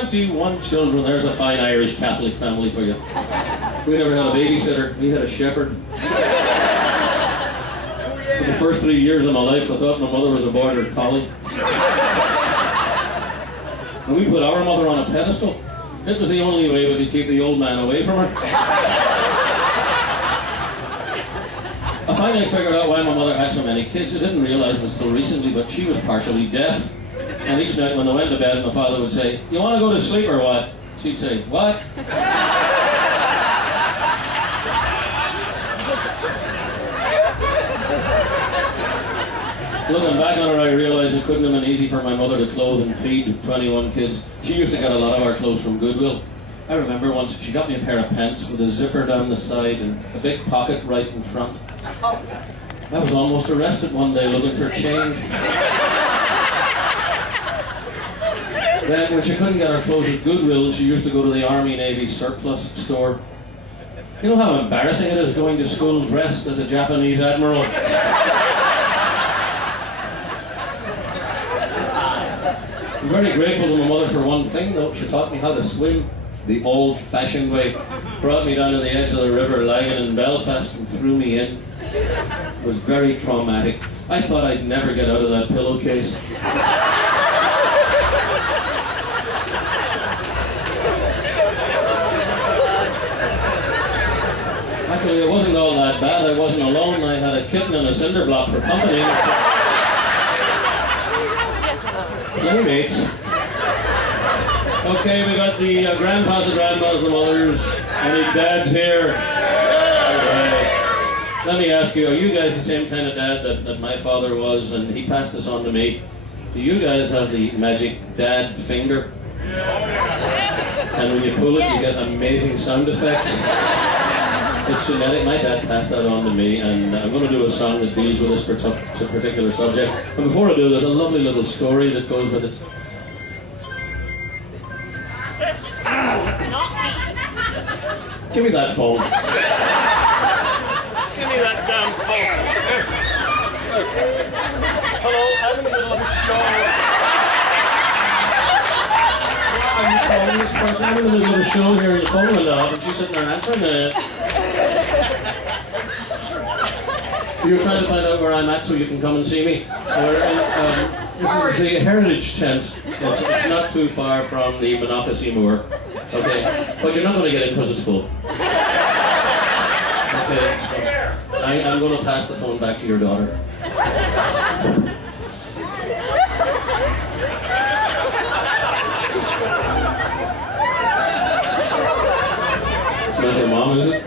21 children. There's a fine Irish Catholic family for you. We never had a babysitter. We had a shepherd. For the first 3 years of my life, I thought my mother was a border collie. And we put our mother on a pedestal. It was the only way we could keep the old man away from her. I finally figured out why my mother had so many kids. I didn't realize this till recently, but she was partially deaf. And each night when they went to bed, my father would say, "You want to go to sleep or what?" She'd say, "What?" Looking back on it, I realised it couldn't have been easy for my mother to clothe and feed 21 kids. She used to get a lot of our clothes from Goodwill. I remember once she got me a pair of pants with a zipper down the side and a big pocket right in front. I was almost arrested one day looking for change. Then, when she couldn't get her clothes at Goodwill, she used to go to the Army Navy surplus store. You know how embarrassing it is going to school dressed as a Japanese admiral? I'm very grateful to my mother for one thing, though. She taught me how to swim the old-fashioned way. Brought me down to the edge of the River Lagan in Belfast and threw me in. It was very traumatic. I thought I'd never get out of that pillowcase. Actually, it wasn't all that bad. I wasn't alone. I had a kitten and a cinder block for company. Playmates. Okay, we got the grandpas and grandmas, the mothers. Any dads here? Okay. Let me ask you, are you guys the same kind of dad that my father was, and he passed this on to me? Do you guys have the magic dad finger? And when you pull it, you get amazing sound effects? It's genetic. My dad passed that on to me, and I'm going to do a song that deals with this particular subject. And before I do, there's a lovely little story that goes with it. Give me that phone. Give me that damn phone. Hello, I'm in the middle of a show. Are you calling this person? I'm in the middle of a show here, and the phone went off, and she's sitting there answering it. You're trying to find out where I'm at so you can come and see me. This is the Heritage Tent. It's not too far from the Monocacy Moor. Okay, but you're not going to get in because it's full. Okay, I'm going to pass the phone back to your daughter. It's not your mom, is it?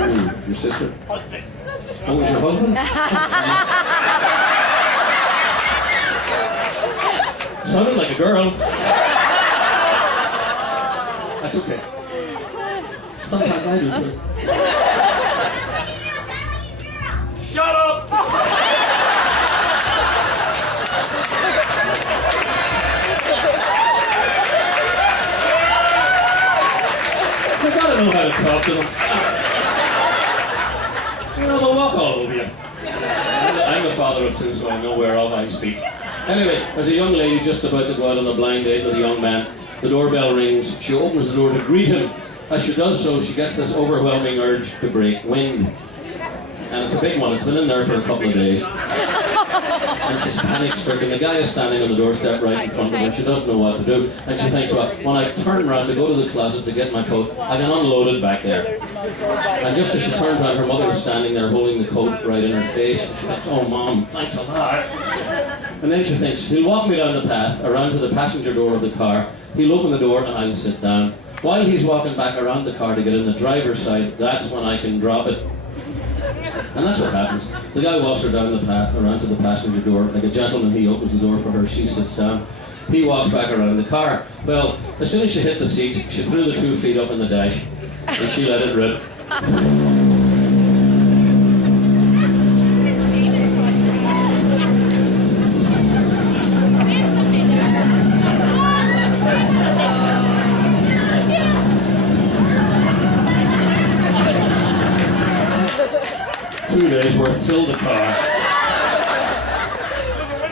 Ooh, your sister? Oh, was your husband? Sounded like a girl. That's okay. Sometimes I do too. Shut up! You gotta know how to talk to them. You know, they'll walk all over you. I'm the father of two, so I know whereof I speak. Anyway, there's a young lady just about to go out on a blind date with a young man. The doorbell rings. She opens the door to greet him. As she does so, she gets this overwhelming urge to break wind. And it's a big one. It's been in there for a couple of days. And she's panic-stricken. The guy is standing on the doorstep right in front of her. She doesn't know what to do. And she thinks, well, when I turn around to go to the closet to get my coat, I can unload it back there. And just as she turns around, her mother is standing there holding the coat right in her face. She thinks, oh, Mom, thanks a lot. And then she thinks, he'll walk me down the path, around to the passenger door of the car. He'll open the door and I'll sit down. While he's walking back around the car to get in the driver's side, that's when I can drop it. And that's what happens. The guy walks her down the path, around to the passenger door. Like a gentleman, he opens the door for her. She sits down. He walks back around the car. Well, as soon as she hit the seat, she threw the 2 feet up in the dash. And she let it rip. 2 days worth, filled the car.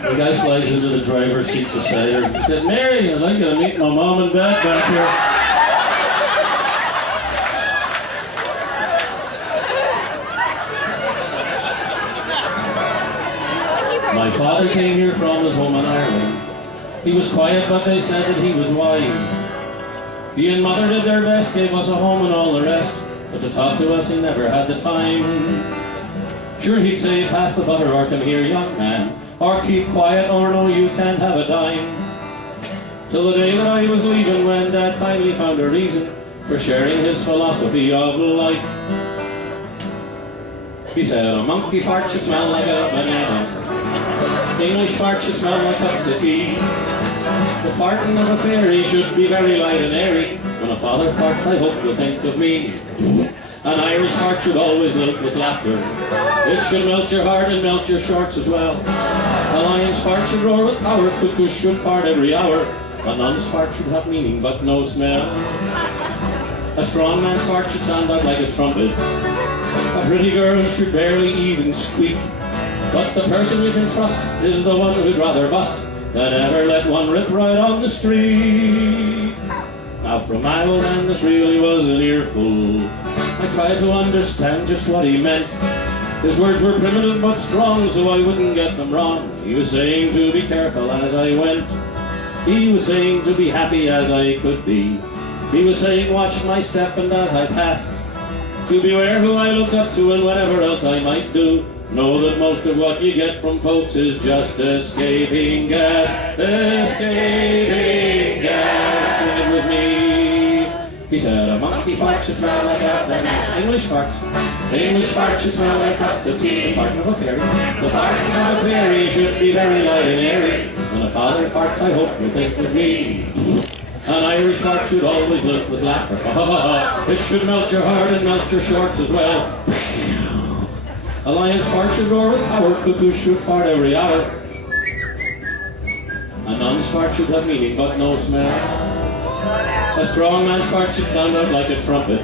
The The guy slides into the driver's seat beside her. He said, Mary, I'd like you to meet my mom and dad back here. My father came here from his home in Ireland. He was quiet, but they said that he was wise. He and mother did their best, gave us a home and all the rest, but to talk to us he never had the time. Sure, he'd say, pass the butter or come here, young man, or keep quiet or no, you can't have a dime. Till the day that I was leaving, when Dad finally found a reason for sharing his philosophy of life. He said, a monkey fart should smell like a banana. English fart should smell like cups of tea. The farting of a fairy should be very light and airy. When a father farts, I hope you'll think of me. An Irish fart should always lilt with laughter. It should melt your heart and melt your shorts as well. A lion's fart should roar with power. Cuckoos should fart every hour. A nun's fart should have meaning but no smell. A strong man's fart should sound out like a trumpet. A pretty girl should barely even squeak. But the person you can trust is the one who'd rather bust than ever let one rip right on the street. Now from my old man this really was an earful. I tried to understand just what he meant. His words were primitive but strong, so I wouldn't get them wrong. He was saying to be careful as I went. He was saying to be happy as I could be. He was saying watch my step and as I pass, to beware who I looked up to and whatever else I might do. Know that most of what you get from folks is just escaping gas. Escaping gas. Sing it with me. He said a monkey fart should smell like a banana. English farts should smell like cups of tea. The farting of a fairy. The farting of a fairy should be very light and airy. When a father farts, I hope you think of me. An Irish fart should always look with laughter. It should melt your heart and melt your shorts as well. A lion's fart should roar with power. Cuckoos should fart every hour. A nun's fart should have meaning but no smell. A strong man's fart should sound out like a trumpet.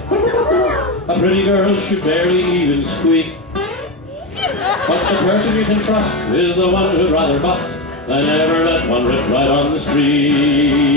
A pretty girl should barely even squeak. But the person you can trust is the one who'd rather bust than ever let one rip right on the street.